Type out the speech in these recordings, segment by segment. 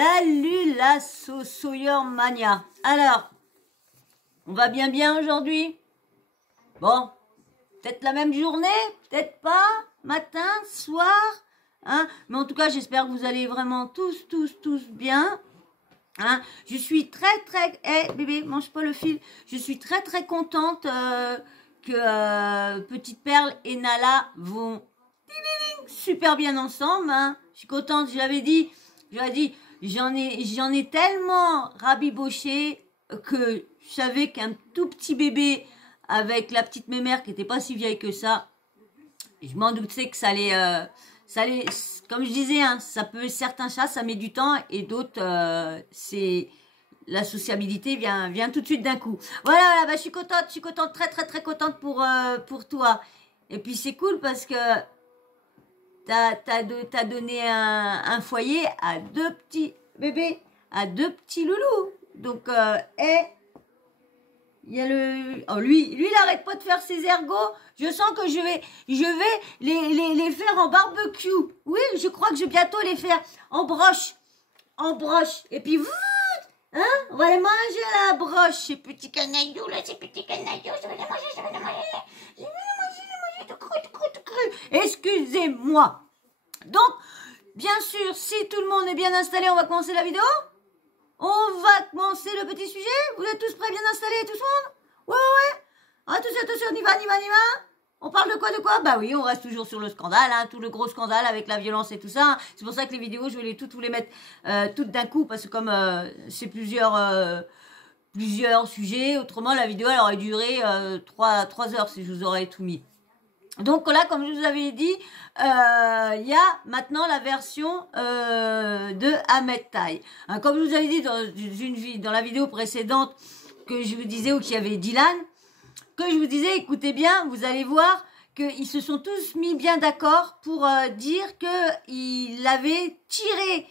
Salut la Sosoyer Mania. Alors, on va bien aujourd'hui? Bon, peut-être la même journée, peut-être pas, matin, soir, hein? Mais en tout cas, j'espère que vous allez vraiment tous bien. Hein? Je suis très, bébé, mange pas le fil. Je suis très contente que Petite Perle et Nala vont super bien ensemble. Hein? Je suis contente, je l'avais dit, j'en ai tellement rabiboché que je savais qu'un tout petit bébé avec la petite mémère qui était pas si vieille que ça, je m'en doutais que ça allait, comme je disais, hein, ça peut, certains chats, ça met du temps et d'autres, c'est, la sociabilité vient tout de suite d'un coup. Voilà, bah, je suis contente, très contente pour toi. Et puis c'est cool parce que t'as donné un foyer à deux petits bébés, à deux petits loulous. Donc, il y a lui, il arrête pas de faire ses ergots. Je sens que je vais les faire en barbecue. Oui, je crois que je vais bientôt les faire en broche. Et puis, hein, on va les manger à la broche, ces petits canailloux, là, ces petits canailloux. Je vais les manger. Je vais les manger, tout cru. Excusez-moi. Donc, bien sûr, si tout le monde est bien installé, on va commencer la vidéo. On va commencer le petit sujet. Vous êtes tous prêts, bien installés, tout le monde? Ouais. Attention, on y va. On parle de quoi? Bah oui, on reste toujours sur le scandale, hein, tout le gros scandale avec la violence et tout ça. C'est pour ça que les vidéos, je vais toutes vous les mettre toutes d'un coup, parce que comme c'est plusieurs sujets, autrement la vidéo elle aurait duré 3 heures si je vous aurais tout mis. Donc là, comme je vous avais dit, il y a maintenant la version de Ahmed Taï. Hein, comme je vous avais dit dans la vidéo précédente que je vous disais, où qu'il y avait Dylan, que je vous disais, écoutez bien, vous allez voir qu'ils se sont tous mis bien d'accord pour dire qu'il l'avait tiré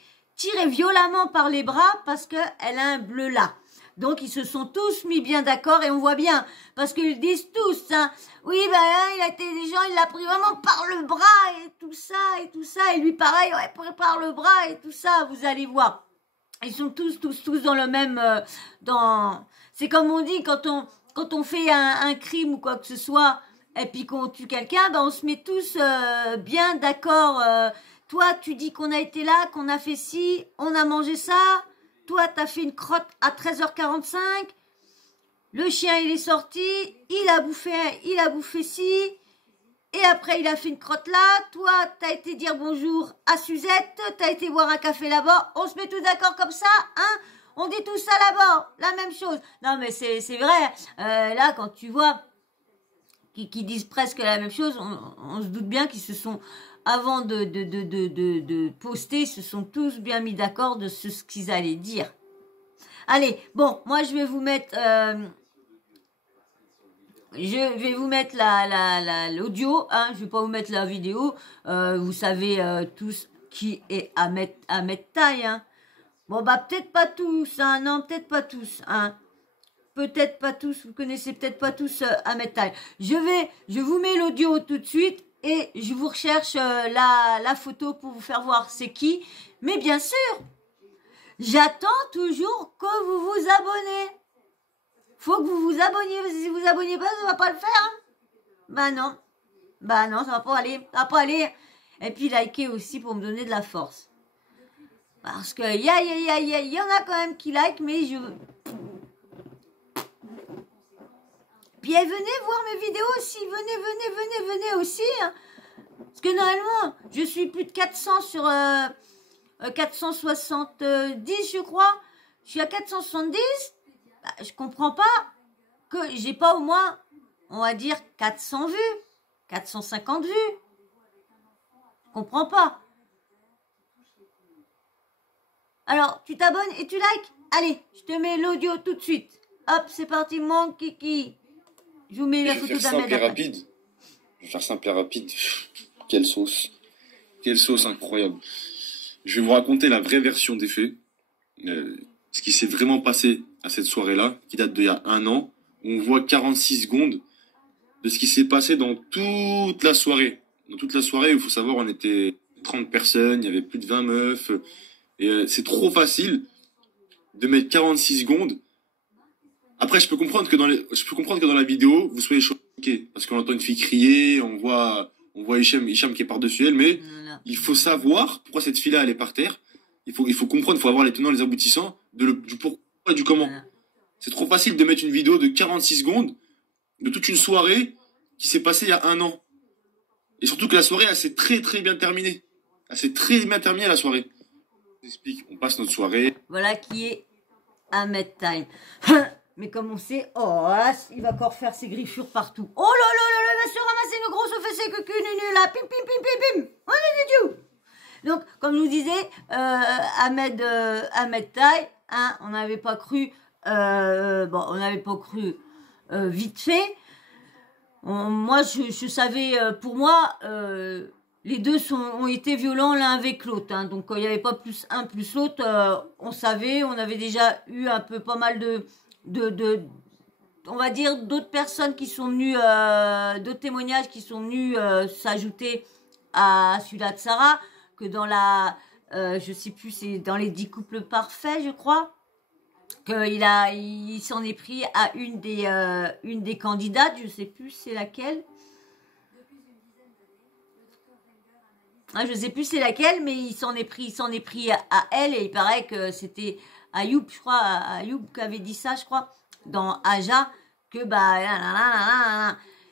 violemment par les bras parce qu'elle a un bleu là. Donc ils se sont tous mis bien d'accord et on voit bien, parce qu'ils disent tous, hein, oui ben il l'a pris vraiment par le bras et tout ça, et lui pareil, ouais, par le bras et tout ça, vous allez voir. Ils sont tous dans le même, c'est comme on dit quand on fait un crime ou quoi que ce soit, et puis qu'on tue quelqu'un, ben on se met tous bien d'accord. Toi tu dis qu'on a été là, qu'on a fait ci, on a mangé ça. Toi, t'as fait une crotte à 13h45. Le chien, il est sorti. Il a bouffé ci. Et après, il a fait une crotte là. Toi, t'as été dire bonjour à Suzette. T'as été boire un café là-bas. On se met tous d'accord comme ça, hein? On dit tout ça là-bas. La même chose. Non, mais c'est vrai. Là, quand tu vois qui disent presque la même chose, on se doute bien qu'ils se sont... Avant de poster, ils se sont tous bien mis d'accord de ce qu'ils allaient dire. Allez, bon, moi je vais vous mettre, l'audio, hein. Je vais pas vous mettre la vidéo. Vous savez tous qui est Ahmed Taï, hein. Bon bah peut-être pas tous, hein. Non, peut-être pas tous, hein. Peut-être pas tous. Vous connaissez peut-être pas tous Ahmed Taï. Je vous mets l'audio tout de suite. Et je vous recherche la photo pour vous faire voir c'est qui. Mais bien sûr, j'attends toujours que vous vous abonnez. Faut que vous vous abonniez. Si vous vous abonnez pas, ça va pas le faire. Hein. Bah non, ça va pas aller. Et puis likez aussi pour me donner de la force. Parce que il y en a quand même qui like, mais je... Puis venez voir mes vidéos aussi, venez aussi. Hein. Parce que normalement, je suis plus de 400 sur 470, je crois. Je suis à 470. Bah, je comprends pas que j'ai pas au moins, on va dire, 400 vues, 450 vues. Je comprends pas. Alors, tu t'abonnes et tu likes. Allez, je te mets l'audio tout de suite. Hop, c'est parti, mon kiki. Je vous mets la photo d'Ahmed. Je vais faire simple et rapide. Quelle sauce. Quelle sauce incroyable. Je vais vous raconter la vraie version des faits. Ce qui s'est vraiment passé à cette soirée-là, qui date d'il y a 1 an. On voit 46 secondes de ce qui s'est passé dans toute la soirée. Dans toute la soirée, il faut savoir, on était 30 personnes, il y avait plus de 20 meufs. Et c'est trop facile de mettre 46 secondes. Après, je peux comprendre que dans la vidéo, vous soyez choqués. Parce qu'on entend une fille crier, on voit Hicham qui est par-dessus elle, mais Voilà. il faut savoir pourquoi cette fille-là, elle est par terre. Il faut comprendre, il faut avoir les tenants, les aboutissants du pourquoi et du comment. Voilà. C'est trop facile de mettre une vidéo de 46 secondes de toute une soirée qui s'est passée il y a 1 an. Et surtout que la soirée, elle s'est très très bien terminée. Elle s'est très bien terminée la soirée. Je vous explique, on passe notre soirée. Voilà qui est Ahmed Time. Mais comme on sait, oh, il va encore faire ses griffures partout. Oh là là là là, il va se ramasser une grosse fessée que nunu là. Pim pim pim pim pim. Oh là là. Donc, comme je vous disais, Ahmed Taï, hein, on n'avait pas cru, on n'avait pas cru vite fait. Moi, je savais, pour moi, les deux ont été violents l'un avec l'autre. Hein, donc, il n'y avait pas plus un plus l'autre. On savait, on avait déjà eu un peu pas mal on va dire, d'autres personnes qui sont venues, d'autres témoignages qui sont venus s'ajouter à celui-là de Sarah, que dans je sais plus, c'est dans les 10 couples parfaits, je crois, il s'en est pris à une des candidates, je sais plus c'est laquelle. Je sais plus c'est laquelle, mais il s'en est pris à elle, et il paraît que c'était Ayoub, je crois, Ayoub qui avait dit ça, je crois, dans Aja, que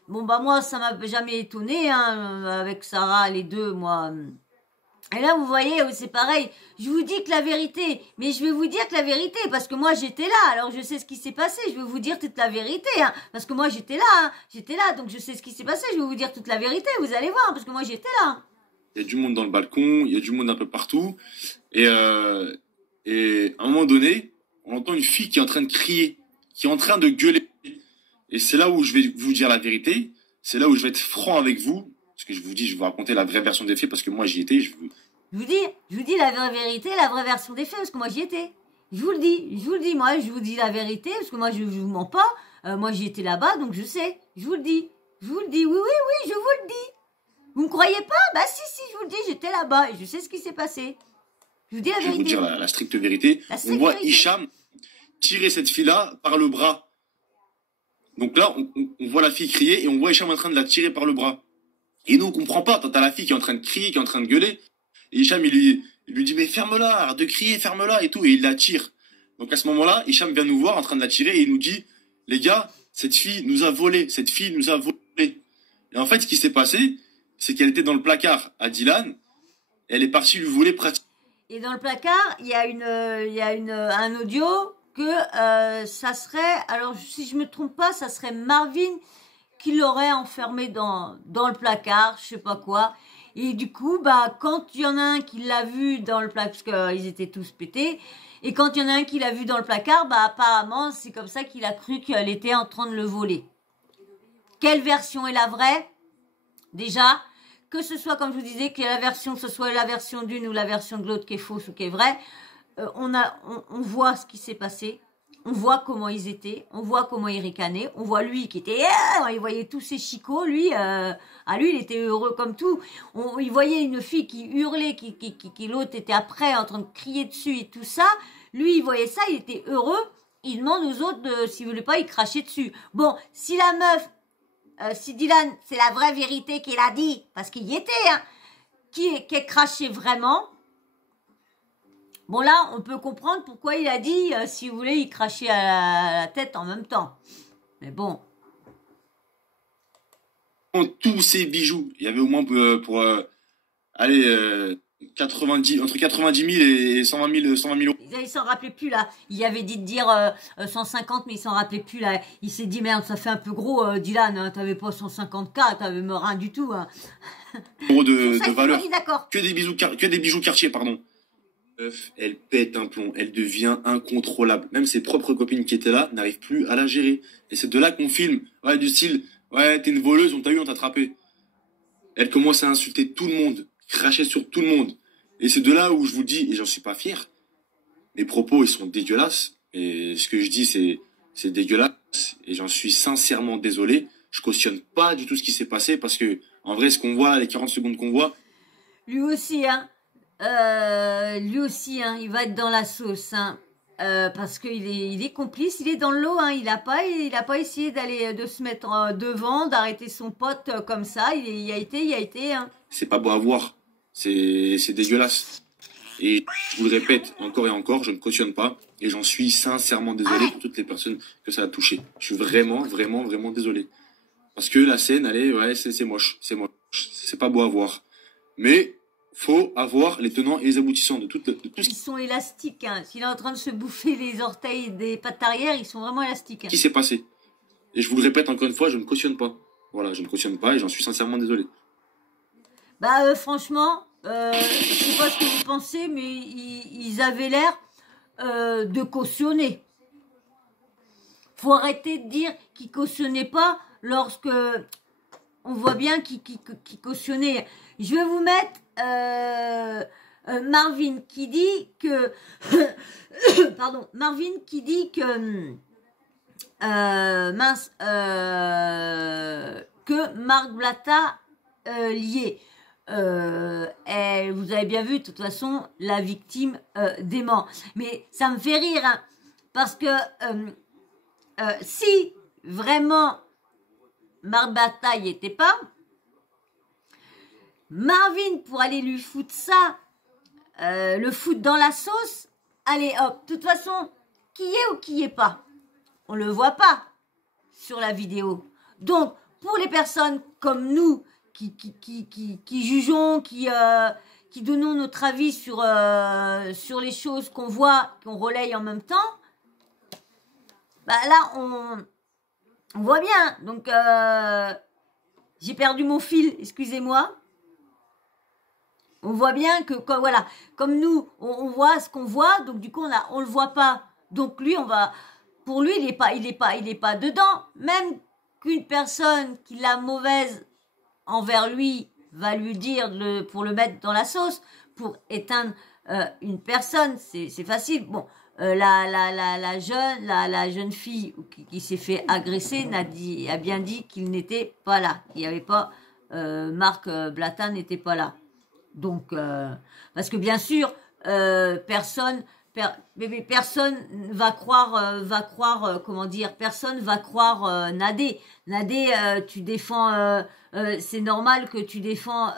bon moi ça m'a jamais étonné, hein, avec Sarah, les deux, moi. Et là, vous voyez, c'est pareil. Je vous dis que la vérité, mais je vais vous dire que la vérité, parce que moi, j'étais là. Alors, je sais ce qui s'est passé. Je vais vous dire toute la vérité, hein, parce que moi, j'étais là. Hein, j'étais là, donc je sais ce qui s'est passé. Je vais vous dire toute la vérité. Vous allez voir, parce que moi, j'étais là. Il y a du monde dans le balcon, il y a du monde un peu partout. Et à un moment donné, on entend une fille qui est en train de crier, qui est en train de gueuler. Et c'est là où je vais vous dire la vérité. C'est là où je vais être franc avec vous. Parce que je vous dis, je vais vous raconter la vraie version des faits, parce que moi, j'y étais. Je vous dis la vraie vérité, la vraie version des faits, parce que moi, j'y étais. Je vous le dis, moi, je vous dis la vérité, parce que moi, je vous mens pas. Moi, j'y étais là-bas, donc je sais. Je vous le dis, oui, je vous le dis. Vous me croyez pas? Bah si, je vous le dis, j'étais là-bas, et je sais ce qui s'est passé. Je vous dis la vérité. Je vais vous dire la stricte vérité. On voit Hicham tirer cette fille-là par le bras. Donc là, on voit la fille crier, et on voit Hicham en train de la tirer par le bras. Et nous, on comprend pas. T'as la fille qui est en train de crier, qui est en train de gueuler. Et Hicham, il lui dit, mais ferme-la, arrête de crier, ferme-la et tout. Et il la tire. Donc à ce moment-là, Hicham vient nous voir en train de la tirer et il nous dit, les gars, cette fille nous a volé. Et en fait, ce qui s'est passé, c'est qu'elle était dans le placard à Dylan. Elle est partie lui voler pratiquement. Et dans le placard, il y a un audio que ça serait, alors si je me trompe pas, ça serait Marvin qui l'aurait enfermé dans le placard, je sais pas quoi. Et du coup, quand il y en a un qui l'a vu dans le placard, parce qu'ils étaient tous pétés, et quand il y en a un qui l'a vu dans le placard, apparemment, c'est comme ça qu'il a cru qu'elle était en train de le voler. Quelle version est la vraie? Déjà, que ce soit, comme je vous disais, que ce soit la version d'une ou la version de l'autre qui est fausse ou qui est vraie, on voit ce qui s'est passé. On voit comment ils étaient, on voit comment ils ricanaient, on voit lui qui était, il voyait tous ses chicots, lui, il était heureux comme tout. Il voyait une fille qui hurlait, qui l'autre était après en train de crier dessus et tout ça. Lui, il voyait ça, il était heureux. Il demande aux autres s'ils voulaient pas, il crachait dessus. Bon, si la meuf, si Dylan, c'est la vraie vérité qu'il a dit, parce qu'il y était, hein, qui est craché vraiment. Bon là, on peut comprendre pourquoi il a dit, si vous voulez, il crachait à la tête en même temps. Mais bon. Tous ces bijoux, il y avait au moins pour aller entre 90 000 et 120 000 euros. Il s'en rappelait plus là. Il avait dit de dire 150, mais il s'en rappelait plus là. Il s'est dit merde, ça fait un peu gros, Dylan. Hein, t'avais pas 150K, t'avais rien du tout. Hein. Euros de valeur. D'accord. Que des bijoux Cartier, pardon. Elle pète un plomb, elle devient incontrôlable. Même ses propres copines qui étaient là n'arrivent plus à la gérer. Et c'est de là qu'on filme. Ouais, du style, ouais, t'es une voleuse, on t'a eu, on t'a attrapé. Elle commence à insulter tout le monde, cracher sur tout le monde. Et c'est de là où je vous dis, et j'en suis pas fier, mes propos, ils sont dégueulasses. Et ce que je dis, c'est dégueulasse. Et j'en suis sincèrement désolé. Je cautionne pas du tout ce qui s'est passé parce que, en vrai, ce qu'on voit, les 40 secondes qu'on voit. Lui aussi, hein. lui aussi, hein, il va être dans la sauce, hein, parce qu'il est complice, il est dans le lot, hein, il a pas essayé de se mettre devant, d'arrêter son pote comme ça, il y a été, hein. C'est pas beau à voir, c'est dégueulasse. Et je vous le répète encore et encore, je ne cautionne pas et j'en suis sincèrement désolé pour toutes les personnes que ça a touché. Je suis vraiment, vraiment, vraiment désolé. Parce que la scène, ouais, c'est moche, c'est pas beau à voir. Mais faut avoir les tenants et les aboutissants de tout ce Ils sont élastiques, hein. S'il est en train de se bouffer les orteils des pattes arrière, ils sont vraiment élastiques, hein. Qui s'est passé. Et je vous le répète encore une fois, je ne cautionne pas. Voilà, je ne cautionne pas et j'en suis sincèrement désolé. Bah franchement, je sais pas ce que vous pensez, mais ils avaient l'air de cautionner. Faut arrêter de dire qu'ils cautionnaient pas lorsque on voit bien qu'ils cautionnaient. Je vais vous mettre Marvin qui dit que pardon, Marvin qui dit que que Marc Blatta lié. Et vous avez bien vu, de toute façon, la victime dément. Mais ça me fait rire, hein, parce que si vraiment Marc Blatta y était pas, Marvin, pour aller lui foutre ça, le foutre dans la sauce, allez hop, de toute façon, qui est ou qui est pas, on le voit pas sur la vidéo. Donc, pour les personnes comme nous, qui jugeons, qui donnons notre avis sur les choses qu'on voit, qu'on relaye en même temps, bah là, on voit bien. Donc, j'ai perdu mon fil, excusez-moi. On voit bien que, voilà, comme nous, on voit ce qu'on voit, donc du coup, on le voit pas. Donc lui, pour lui, il est pas dedans. Même qu'une personne qui l'a mauvaise envers lui va lui dire pour le mettre dans la sauce, pour éteindre une personne, c'est facile. Bon, la jeune fille qui s'est fait agresser a bien dit qu'il n'était pas là. Il n'y avait pas Marc Blatta n'était pas là. Donc parce que bien sûr personne va croire comment dire, personne va croire Nadé. Tu défends c'est normal que tu défends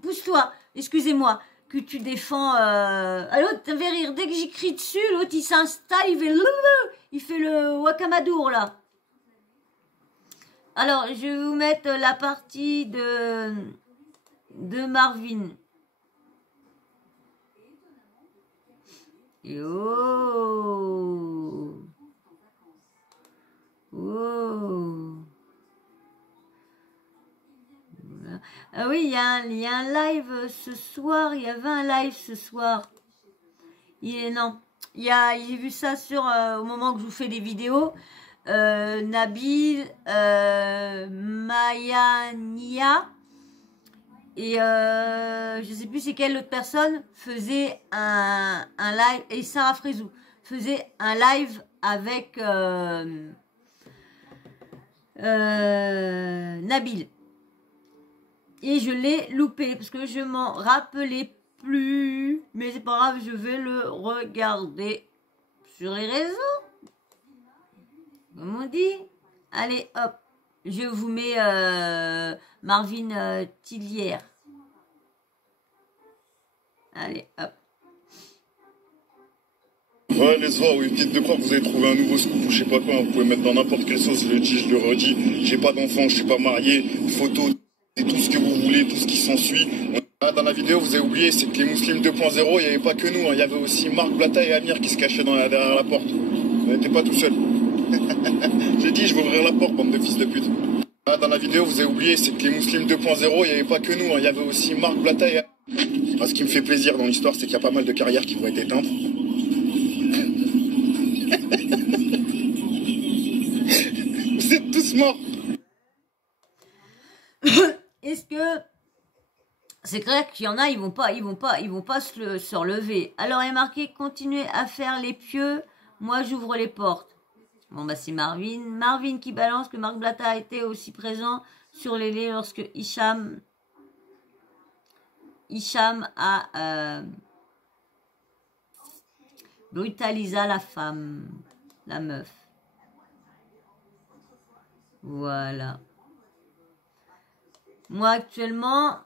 pousse-toi, excusez-moi, que tu défends l'autre t'avais rire, dès que j'écris dessus, l'autre il s'installe, il fait le wakamadour là. Alors, je vais vous mettre la partie de Marvin. Et oh! Voilà. Ah oui, il y a un live ce soir. Il y avait un live ce soir. Non. J'ai vu ça au moment que je vous fais des vidéos. Nabil, Mayania et je sais plus c'est quelle autre personne faisait un live, et Sarah Frézou faisait un live avec Nabil, et je l'ai loupé parce que je m'en rappelais plus, mais c'est pas grave, je vais le regarder sur les réseaux. Comme on dit. Allez, hop. Je vous mets Marvin Tillière. Allez, hop. Ouais, les soirs, oui, petite de croire que vous avez trouvé un nouveau scoop ou je sais pas quoi, vous pouvez mettre dans n'importe quelle sauce, je le dis, je le redis. J'ai pas d'enfant, je suis pas marié, photo, c'est tout ce que vous voulez, tout ce qui s'ensuit. Dans la vidéo, vous avez oublié, c'est que les Muslims 2.0, il n'y avait pas que nous, hein. Il y avait aussi Marc Blatta et Amir qui se cachaient derrière la porte. Vous n'étiez pas tout seul. J'ai dit, je vais ouvrir la porte, bande de fils de pute. Dans la vidéo, vous avez oublié, c'est que les Muslims 2.0, il n'y avait pas que nous, hein. Il y avait aussi Marc Blatta et... Ce qui me fait plaisir dans l'histoire, c'est qu'il y a pas mal de carrières qui vont être éteintes. Vous êtes tous morts. Est-ce que... C'est clair qu'il y en a, ils vont pas se relever. Alors, il est marqué, continuez à faire les pieux, moi j'ouvre les portes. Bon, bah, c'est Marvin. Marvin qui balance que Marc Blatta a été aussi présent sur les laits lorsque Hicham a brutalisa la femme, la meuf. Voilà. Moi, actuellement,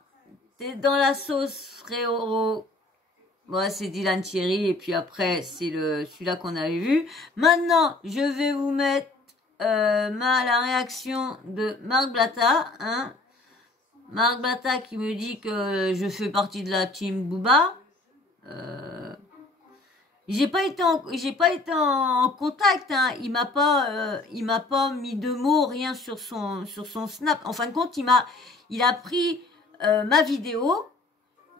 t'es dans la sauce, frérot. Moi, c'est Dylan Thierry. Et puis après, c'est celui-là qu'on avait vu. Maintenant, je vais vous mettre la réaction de Marc Blatta. Hein. Marc Blatta qui me dit que je fais partie de la team Booba. J'ai pas été en contact, hein. Il m'a pas mis de mots, rien sur son snap. En fin de compte, il a pris ma vidéo,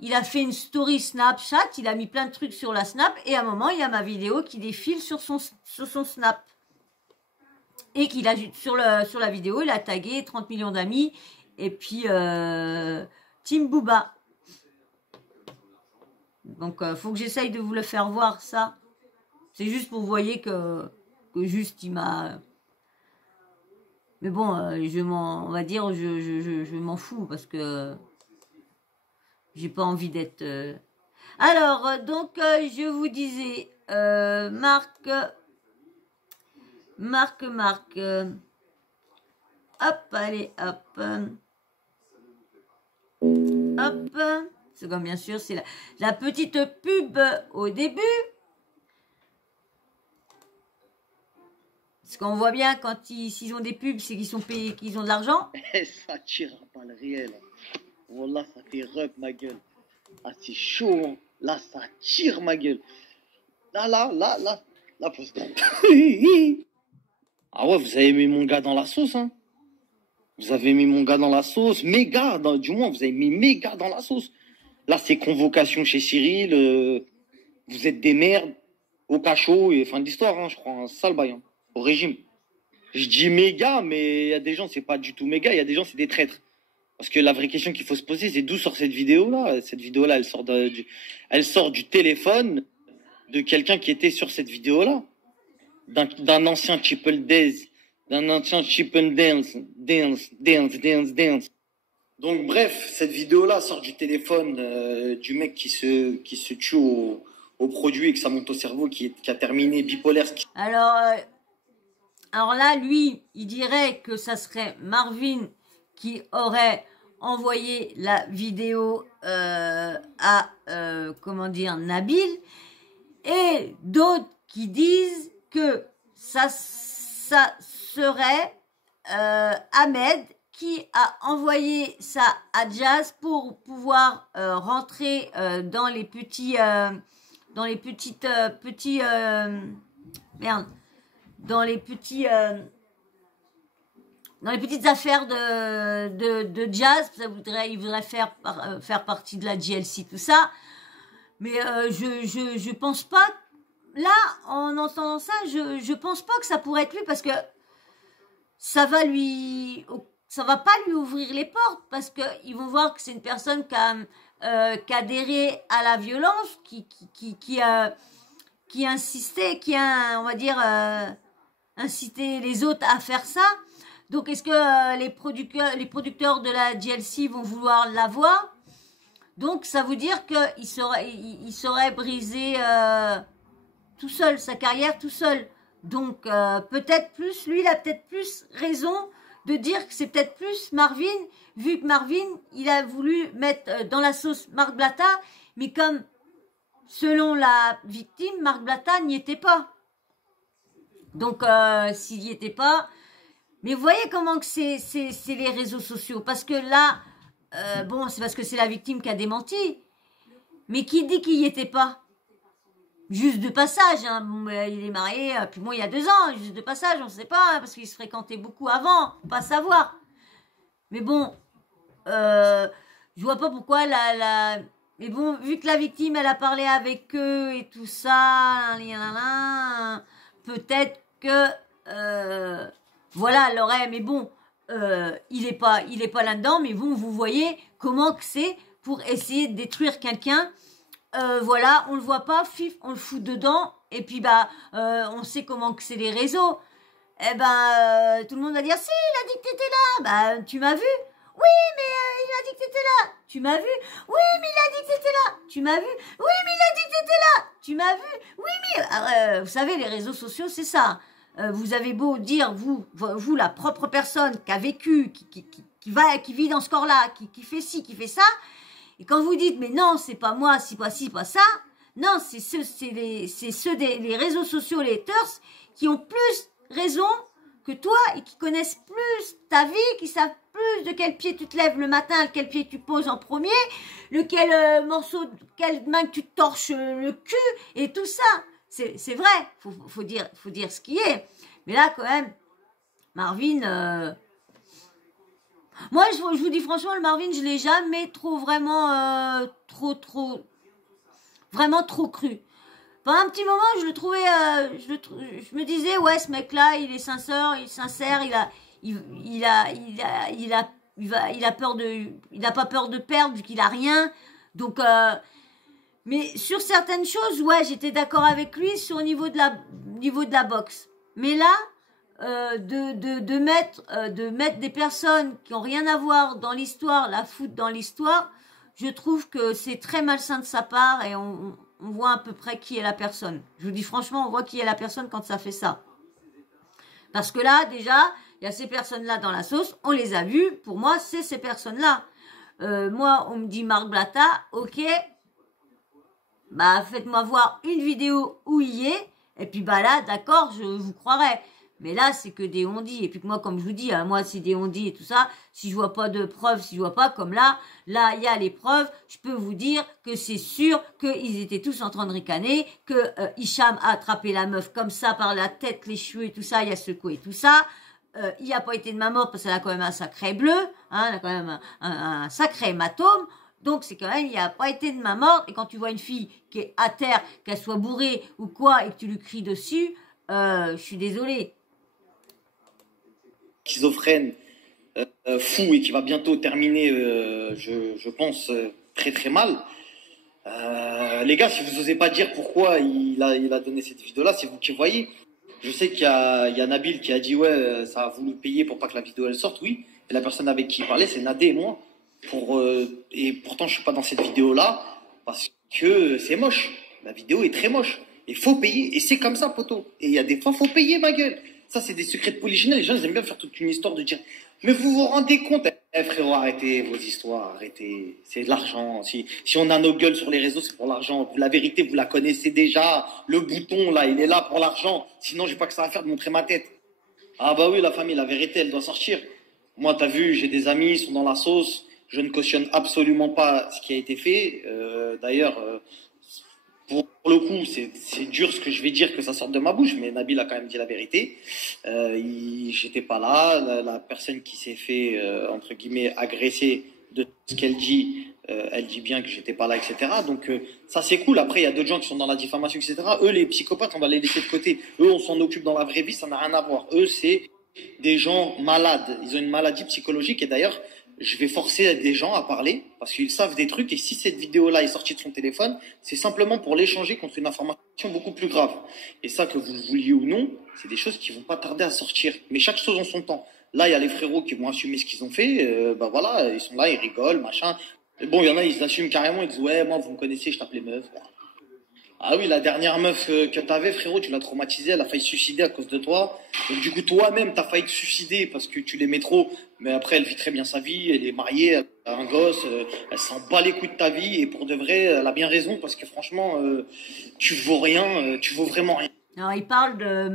il a fait une story Snapchat, il a mis plein de trucs sur la snap, et à un moment, il y a ma vidéo qui défile sur son snap. Et qu'il a, sur la vidéo, il a tagué 30 millions d'amis, et puis Team Booba. Donc, faut que j'essaye de vous le faire voir, ça. C'est juste pour vous voyez que juste, il m'a... Mais bon, on va dire, je m'en fous, parce que j'ai pas envie d'être... Alors, donc, je vous disais, Marc, hop, allez, hop, hop... C'est comme bien sûr, c'est la petite pub au début. Parce qu'on voit bien quand s'ils ont des pubs, c'est qu'ils sont payés, qu'ils ont de l'argent. Ça tire à balles réelles. Wallah, ça fait rub ma gueule. Ah, c'est chaud. Hein. Là, ça tire ma gueule. Là, pose. Ah ouais, vous avez mis mon gars dans la sauce, hein. Vous avez mis mon gars dans la sauce. Méga, du moins, vous avez mis méga dans la sauce. Là, c'est convocation chez Cyril. Vous êtes des merdes au cachot et fin d'histoire, hein, je crois, un sale bail, hein, au régime. Je dis méga, mais il y a des gens, c'est pas du tout méga. Il y a des gens, c'est des traîtres. Parce que la vraie question qu'il faut se poser, c'est d'où sort cette vidéo-là. Cette vidéo-là, elle sort du téléphone de quelqu'un qui était sur cette vidéo-là, d'un ancien Triple Days, d'un ancien Triple Dance. Donc bref, cette vidéo-là sort du téléphone du mec qui se tue au produit et que ça monte au cerveau, qui a terminé bipolaire. Alors là, lui, il dirait que ça serait Marvin qui aurait envoyé la vidéo à, Nabil. Et d'autres qui disent que ça serait Ahmed qui a envoyé ça à Jazz pour pouvoir rentrer dans les petites affaires de Jazz. Il voudrait faire partie de la GLC, tout ça. Mais je pense pas, là, en entendant ça, je pense pas que ça pourrait être lui, parce que ça va pas lui ouvrir les portes, parce que ils vont voir que c'est une personne qui a adhéré à la violence, qui a insisté, qui a, on va dire, incité les autres à faire ça. Donc, est-ce que les producteurs de la GLC vont vouloir l'avoir? Donc, ça veut dire qu'il serait brisé tout seul, sa carrière tout seul. Donc, peut-être plus, lui, il a peut-être plus raison de dire que c'est peut-être plus Marvin, vu que Marvin, il a voulu mettre dans la sauce Marc Blatta, mais comme, selon la victime, Marc Blatta n'y était pas. Donc, s'il n'y était pas... Mais vous voyez comment que c'est les réseaux sociaux, parce que là... bon, c'est parce que c'est la victime qui a démenti. Mais qui dit qu'il n'y était pas? Juste de passage, hein. Bon, il est marié, puis bon, il y a 2 ans, juste de passage, on ne sait pas, hein, parce qu'ils se fréquentaient beaucoup avant, faut pas savoir. Mais bon, je vois pas pourquoi Mais bon, vu que la victime, elle a parlé avec eux et tout ça, peut-être que... voilà, elle aurait... Mais bon... il est pas là-dedans, mais bon, vous voyez comment que c'est pour essayer de détruire quelqu'un. Voilà, on le voit pas, fif, on le fout dedans, et puis on sait comment que c'est les réseaux. eh ben, tout le monde va dire, si, il a dit que t'étais là. Bah, tu m'as vu. Oui, mais il a dit que t'étais là. Tu m'as vu. Oui, mais il a dit que t'étais là. Tu m'as vu. Oui, mais il a dit que t'étais là. Tu m'as vu. Oui, mais... vous savez, les réseaux sociaux, c'est ça. Vous avez beau dire, vous, la propre personne qui a vécu, qui vit dans ce corps-là, qui fait ci, qui fait ça, et quand vous dites, mais non, c'est pas moi, c'est pas ci, pas ça, non, c'est ceux des réseaux sociaux, les haters, qui ont plus raison que toi et qui connaissent plus ta vie, qui savent plus de quel pied tu te lèves le matin, quel pied tu poses en premier, quelle main que tu te torches le cul et tout ça. C'est vrai, faut dire ce qui est. Mais là, quand même, Marvin, moi, je vous dis franchement, le Marvin, je l'ai jamais vraiment cru. Pendant un petit moment, je le trouvais, je me disais, ouais, ce mec-là, il est sincère, il a pas peur de perdre vu qu'il a rien. Donc, mais sur certaines choses, ouais, j'étais d'accord avec lui sur le niveau de la boxe. Mais là, de mettre des personnes qui ont rien à voir dans l'histoire, la foutre dans l'histoire, je trouve que c'est très malsain de sa part et on voit à peu près qui est la personne. Je vous dis franchement, on voit qui est la personne quand ça fait ça. Parce que là, déjà, il y a ces personnes-là dans la sauce, on les a vues, pour moi, c'est ces personnes-là. Moi, on me dit Marc Blatta, ok, bah faites-moi voir une vidéo où il est, et puis bah là, d'accord, je vous croirai. Mais là, c'est que des on-dit. Et puis moi, comme je vous dis, moi, c'est des on-dit et tout ça. Si je vois pas de preuves, si je vois pas comme là, il y a les preuves. Je peux vous dire que c'est sûr qu'ils étaient tous en train de ricaner, que Hicham a attrapé la meuf comme ça par la tête, les cheveux et tout ça, il a secoué tout ça. Il a pas été de ma mort parce qu'elle a quand même un sacré bleu, hein, elle a quand même un sacré hématome. Donc c'est quand même, il a pas été de ma mort. Et quand tu vois une fille qui est à terre, qu'elle soit bourrée ou quoi, et que tu lui cries dessus, je suis désolée. Schizophrène, fou et qui va bientôt terminer, je pense, très très mal. Les gars, si vous osez pas dire pourquoi il a donné cette vidéo-là, c'est vous qui voyez. Je sais qu'il y a Nabil qui a dit ouais, ça a voulu payer pour pas que la vidéo elle sorte, oui. Et la personne avec qui il parlait, c'est Nadé et moi. Et pourtant, je suis pas dans cette vidéo-là parce que c'est moche. La vidéo est très moche. Il faut payer. Et c'est comme ça, poteau. Et il y a des fois, faut payer, ma gueule. Ça, c'est des secrets de polichinelle. Les gens, ils aiment bien faire toute une histoire de dire mais vous vous rendez compte, frérot, arrêtez vos histoires, arrêtez. C'est de l'argent. Si on a nos gueules sur les réseaux, c'est pour l'argent. La vérité, vous la connaissez déjà. Le bouton, là, il est là pour l'argent. Sinon, j'ai pas que ça à faire de montrer ma tête. Ah bah oui, la famille, la vérité, elle doit sortir. Moi, t'as vu, j'ai des amis, ils sont dans la sauce. Je ne cautionne absolument pas ce qui a été fait. D'ailleurs, pour le coup, c'est dur ce que je vais dire que ça sorte de ma bouche, mais Nabil a quand même dit la vérité. J'étais pas là. La personne qui s'est fait, entre guillemets, agresser de ce qu'elle dit, elle dit bien que j'étais pas là, etc. Donc ça, c'est cool. Après, il y a d'autres gens qui sont dans la diffamation, etc. Eux, les psychopathes, on va les laisser de côté. Eux, on s'en occupe dans la vraie vie, ça n'a rien à voir. Eux, c'est des gens malades. Ils ont une maladie psychologique et d'ailleurs, je vais forcer des gens à parler parce qu'ils savent des trucs et si cette vidéo-là est sortie de son téléphone, c'est simplement pour l'échanger contre une information beaucoup plus grave. Et ça, que vous le vouliez ou non, c'est des choses qui vont pas tarder à sortir. Mais chaque chose en son temps. Là, il y a les frérots qui vont assumer ce qu'ils ont fait. Bah voilà, ils sont là, ils rigolent, machin. Et bon, il y en a, ils assument carrément, ils disent ouais, moi, vous me connaissez, je tape les meufs. Ah oui, la dernière meuf que t'avais, frérot, tu l'as traumatisée, elle a failli se suicider à cause de toi. Donc du coup, toi-même, t'as failli te suicider parce que tu l'aimais trop. Mais après, elle vit très bien sa vie, elle est mariée, elle a un gosse, elle s'en bat les couilles de ta vie. Et pour de vrai, elle a bien raison parce que franchement, tu vaux rien, tu vaux vraiment rien. Alors, il parle de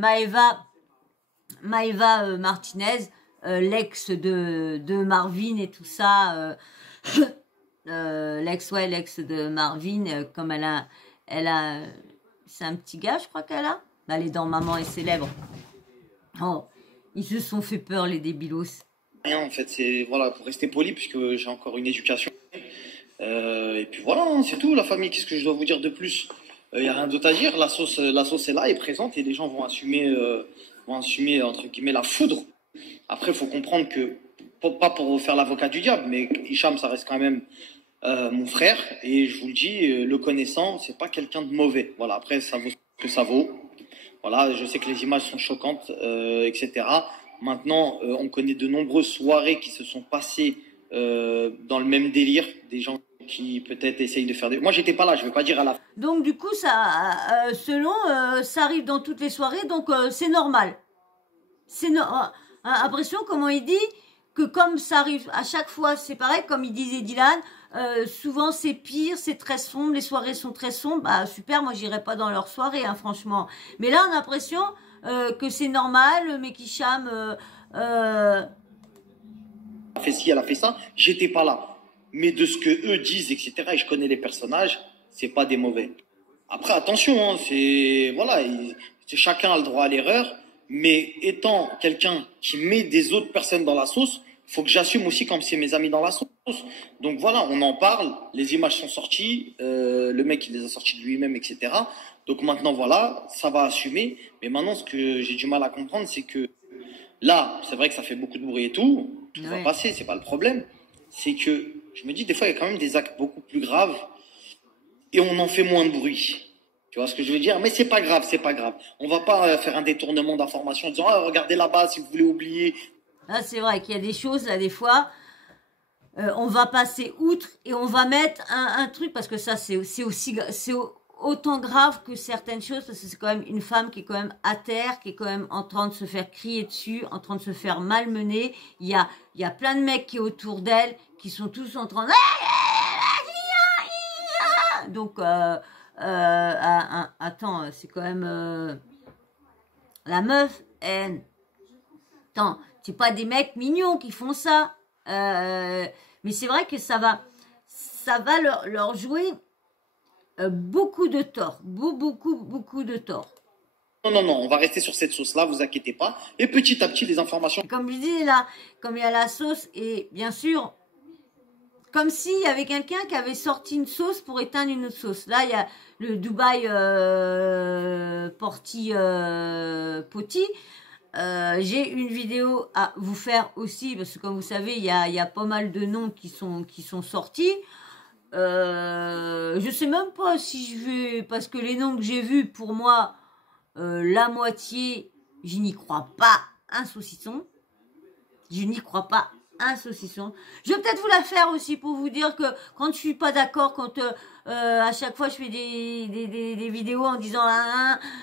Maëva Martinez, l'ex de Marvin et tout ça. L'ex de Marvin, comme elle a, c'est un petit gars, je crois qu'elle a. Elle est dans Maman est célèbre. Oh, ils se sont fait peur, les débilos. Rien, en fait, c'est voilà, pour rester poli, puisque j'ai encore une éducation. Et puis voilà, hein, c'est tout, la famille. Qu'est-ce que je dois vous dire de plus? Il y a rien d'autre à dire. La sauce est là, est présente, et les gens vont assumer entre guillemets la foudre. Après, il faut comprendre que pas pour faire l'avocat du diable, mais Hicham, ça reste quand même mon frère, et je vous le dis, le connaissant, c'est pas quelqu'un de mauvais. Voilà, après, ça vaut ce que ça vaut. Voilà, je sais que les images sont choquantes, etc. Maintenant, on connaît de nombreuses soirées qui se sont passées dans le même délire, des gens qui peut-être essayent de faire des... Moi, j'étais pas là, je vais pas dire à la... Donc du coup, ça arrive dans toutes les soirées, donc c'est normal. Impression, comment il dit, que comme ça arrive à chaque fois, c'est pareil, comme il disait Dylan, souvent c'est pire, c'est très sombre, les soirées sont très sombres, bah super, moi j'irai pas dans leur soirée, hein, franchement. Mais là, on a l'impression que c'est normal, le mec qui chame... Elle a fait ci, elle a fait ça, j'étais pas là. Mais de ce que eux disent, etc., et je connais les personnages, c'est pas des mauvais. Après, attention, hein, voilà, chacun a le droit à l'erreur, mais étant quelqu'un qui met des autres personnes dans la sauce, il faut que j'assume aussi comme c'est mes amis dans la sauce. Donc voilà, on en parle, les images sont sorties, le mec il les a sorties de lui-même, etc. Donc maintenant voilà, ça va assumer. Mais maintenant, ce que j'ai du mal à comprendre, c'est que là, c'est vrai que ça fait beaucoup de bruit et tout va passer, c'est pas le problème. C'est que je me dis, des fois, il y a quand même des actes beaucoup plus graves et on en fait moins de bruit. Tu vois ce que je veux dire? Mais c'est pas grave, c'est pas grave. On va pas faire un détournement d'informations en disant, ah, regardez là-bas si vous voulez oublier. Là, c'est vrai qu'il y a des choses, là, des fois, on va passer outre et on va mettre un truc, parce que ça, c'est autant grave que certaines choses, parce que c'est quand même une femme qui est quand même à terre, qui est quand même en train de se faire crier dessus, en train de se faire malmener. Il y a plein de mecs qui est autour d'elle, qui sont tous en train de... Donc, attends, c'est quand même... la meuf, elle... Attends, c'est pas des mecs mignons qui font ça. Mais c'est vrai que ça va leur jouer beaucoup de tort. Beaucoup de tort. Non, on va rester sur cette sauce-là, vous inquiétez pas. Et petit à petit, les informations... Comme je dis là, comme il y a la sauce, et bien sûr... Comme s'il y avait quelqu'un qui avait sorti une sauce pour éteindre une autre sauce. Là, il y a le Dubaï Poti. J'ai une vidéo à vous faire aussi, parce que comme vous savez, il y a pas mal de noms qui sont sortis. Je sais même pas si je vais... Parce que les noms que j'ai vus, pour moi, la moitié, je n'y crois pas un saucisson. Je n'y crois pas un saucisson. Je vais peut-être vous la faire aussi pour vous dire que quand je suis pas d'accord, quand à chaque fois je fais des vidéos en disant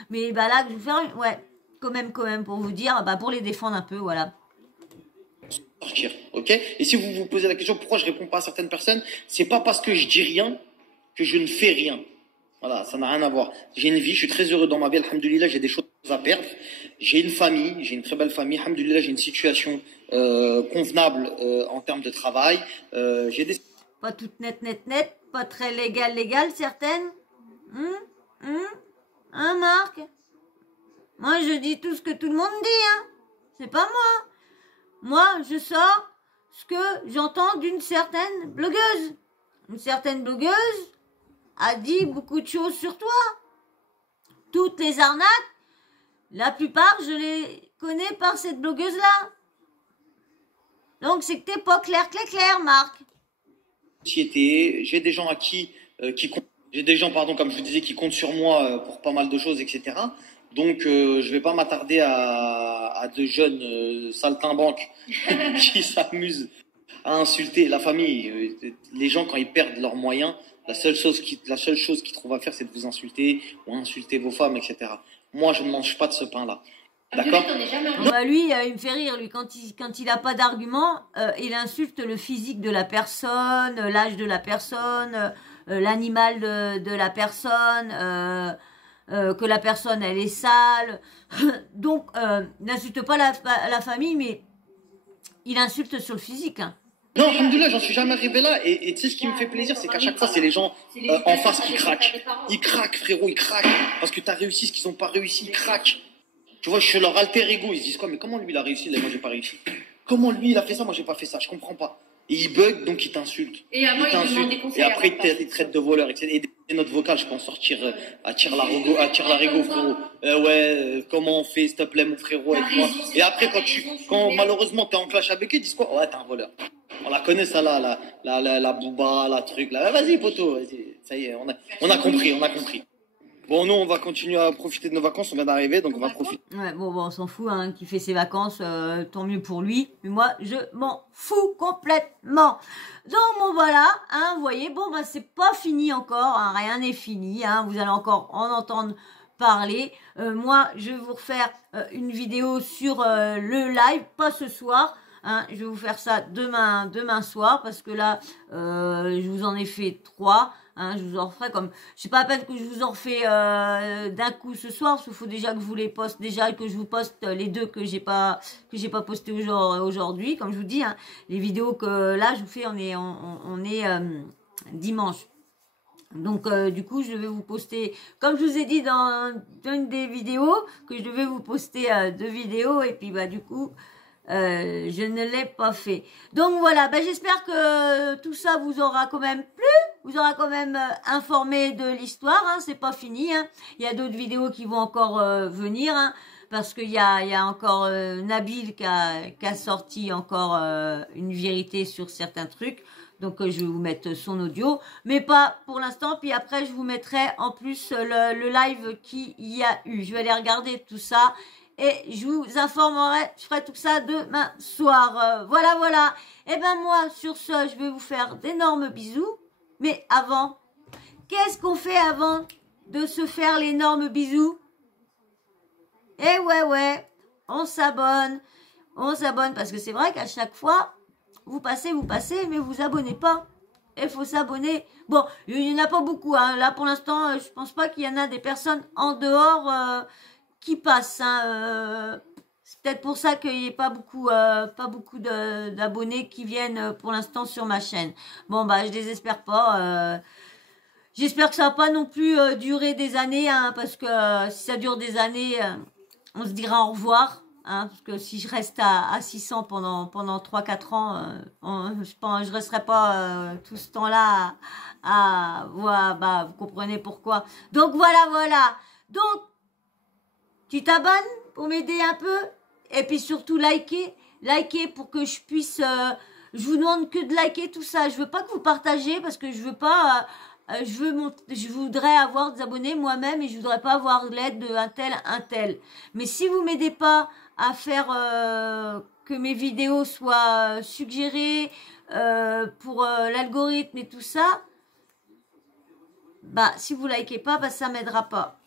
mais bah là je vais faire ouais quand même pour vous dire, bah pour les défendre un peu, voilà. Sortir, ok? Et si vous vous posez la question pourquoi je réponds pas à certaines personnes, c'est pas parce que je dis rien que je ne fais rien. Voilà, ça n'a rien à voir. J'ai une vie, je suis très heureux dans ma vie, alhamdoulilah, j'ai des choses à perdre. J'ai une famille, j'ai une très belle famille, alhamdoulilah, j'ai une situation convenable en termes de travail. J'ai des... Pas toute net, pas très légale, certaines. Hein, Marc? Moi, je dis tout ce que tout le monde dit, hein. C'est pas moi. Moi, je sors ce que j'entends d'une certaine blogueuse. Une certaine blogueuse a dit beaucoup de choses sur toi. Toutes les arnaques, la plupart, je les connais par cette blogueuse-là. Donc, c'est que t'es pas clair, Marc. Société, j'ai des gens à qui comptent, j'ai des gens, pardon, comme je vous disais, qui comptent sur moi pour pas mal de choses, etc. Donc, je vais pas m'attarder à de jeunes saltimbanques qui s'amusent à insulter la famille. Les gens, quand ils perdent leurs moyens, la seule chose qu'ils trouvent à faire, c'est de vous insulter ou insulter vos femmes, etc. Moi, je ne mange pas de ce pain-là. D'accord? Bah lui, il me fait rire, lui, quand il a pas d'argument, il insulte le physique de la personne, l'âge de la personne, l'animal de la personne, que la personne, elle est sale. Donc, n'insulte pas la famille, mais il insulte sur le physique, hein. Non, alhamdoulilah, j'en suis jamais arrivé là. Et tu sais, ce qui me fait plaisir, c'est qu'à chaque fois, c'est les gens en face qui craquent. Ils craquent, frérot, ils craquent. Parce que t'as réussi ce qu'ils n'ont pas réussi, ils craquent. Tu vois, je suis leur alter ego. Ils se disent quoi? Mais comment lui, il a réussi, là, moi, j'ai pas réussi? Comment lui, il a fait ça, moi, j'ai pas fait ça? Je comprends pas. Et ils bug, donc ils t'insultent. Et après, ils demandent des conseils. Et après, ils te traitent de voleur, etc. Et des notes vocales, je peux en sortir à tire l'arigot, frérot. Comment on fait, s'il te plaît, mon frérot, avec moi. Et après, quand malheureusement, t'es en clash avec eux, ils disent quoi? Ouais, t'es un voleur. On la connaît, ça, là, la bouba, la truc, là. Vas-y, poteau, vas-y. Ça y est, on a compris. Bon, nous, on va continuer à profiter de nos vacances. On vient d'arriver, donc on va profiter. Ouais, bon, on s'en fout, hein, qui fait ses vacances, tant mieux pour lui. Mais moi, je m'en fous complètement. Donc, bon, voilà, hein, vous voyez, bon, bah, c'est pas fini encore, hein, rien n'est fini, hein, vous allez encore en entendre parler. Moi, je vais vous refaire une vidéo sur le live, pas ce soir. Hein, je vais vous faire ça demain soir, parce que là, je vous en ai fait 3. Hein, je vous en referai comme... Je sais pas à peine que je vous en refais d'un coup ce soir, parce qu'il faut déjà que je vous les poste déjà et que je vous poste les 2 que j'ai pas posté aujourd'hui. Comme je vous dis, hein, les vidéos que là je vous fais, on est dimanche. Donc du coup je vais vous poster, comme je vous ai dit dans une des vidéos, que je devais vous poster 2 vidéos, et puis bah du coup je ne l'ai pas fait. Donc voilà, ben, j'espère que tout ça vous aura quand même plu, vous aura quand même informé de l'histoire, hein, c'est pas fini, hein. Il y a d'autres vidéos qui vont encore venir, hein, parce qu'il y a encore Nabil qui a sorti encore une vérité sur certains trucs. Donc je vais vous mettre son audio, mais pas pour l'instant. Puis après je vous mettrai en plus le live qu'il y a eu. Je vais aller regarder tout ça. Et je vous informerai, je ferai tout ça demain soir. Voilà. Et ben moi, sur ce, je vais vous faire d'énormes bisous. Mais avant, qu'est-ce qu'on fait avant de se faire l'énorme bisou? Eh ouais, on s'abonne. On s'abonne parce que c'est vrai qu'à chaque fois, vous passez, mais vous abonnez pas. Il faut s'abonner. Bon, il n'y en a pas beaucoup. Hein. Là, pour l'instant, je pense pas qu'il y en a des personnes en dehors... qui passe, hein, c'est peut-être pour ça qu'il n'y ait pas beaucoup d'abonnés qui viennent pour l'instant sur ma chaîne. Bon bah je désespère pas. J'espère que ça va pas non plus durer des années, hein, parce que si ça dure des années, on se dira au revoir. Hein, parce que si je reste à 600 pendant 3-4 ans, je resterai pas tout ce temps-là voilà, bah vous comprenez pourquoi. Donc voilà. Donc tu t'abonnes pour m'aider un peu, et puis surtout liker pour que je puisse, je vous demande que de liker tout ça, je veux pas que vous partagez parce que je veux pas, je voudrais avoir des abonnés moi-même et je voudrais pas avoir l'aide de un tel. Mais si vous m'aidez pas à faire que mes vidéos soient suggérées pour l'algorithme et tout ça, bah si vous likez pas, bah ça m'aidera pas.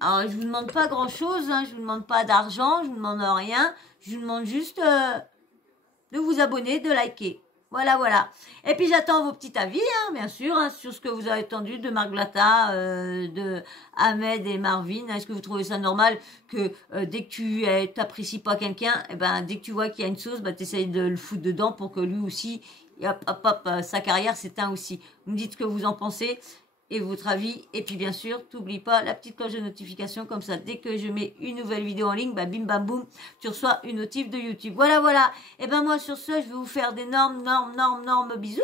Alors, je vous demande pas grand-chose, hein, je vous demande pas d'argent, je vous demande rien, je vous demande juste de vous abonner, de liker. Voilà. Et puis, j'attends vos petits avis, hein, bien sûr, hein, sur ce que vous avez entendu de Marglata, de Ahmed et Marvin. Est-ce que vous trouvez ça normal que dès que tu t'apprécies pas quelqu'un, eh ben, dès que tu vois qu'il y a une sauce, bah, tu essayes de le foutre dedans pour que lui aussi, hop, sa carrière s'éteint aussi. Vous me dites ce que vous en pensez. Et votre avis, et puis bien sûr, n'oublie pas la petite cloche de notification, comme ça, dès que je mets une nouvelle vidéo en ligne, bah bim bam boum, tu reçois une notif de YouTube. Voilà. Et ben moi sur ce, je vais vous faire d'énormes bisous,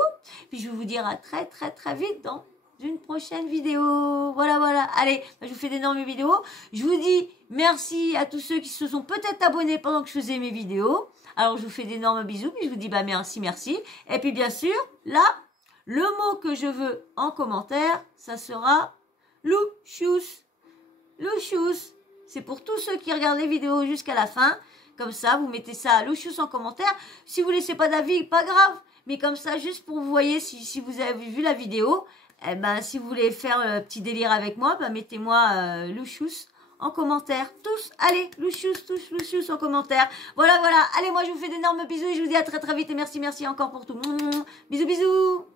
puis je vais vous dire à très vite dans une prochaine vidéo. Voilà. Allez, je vous fais d'énormes vidéos. Je vous dis merci à tous ceux qui se sont peut-être abonnés pendant que je faisais mes vidéos. Alors je vous fais d'énormes bisous, puis je vous dis bah merci. Et puis bien sûr, là, le mot que je veux en commentaire, ça sera louchous. C'est pour tous ceux qui regardent les vidéos jusqu'à la fin. Comme ça, vous mettez ça louchous en commentaire. Si vous laissez pas d'avis, pas grave. Mais comme ça, juste pour vous voyez si vous avez vu la vidéo, eh ben, si vous voulez faire un petit délire avec moi, ben, mettez-moi louchous en commentaire. Tous, allez, louchous en commentaire. Voilà. Allez, moi, je vous fais d'énormes bisous et je vous dis à très vite. Et merci encore pour tout. Bisous.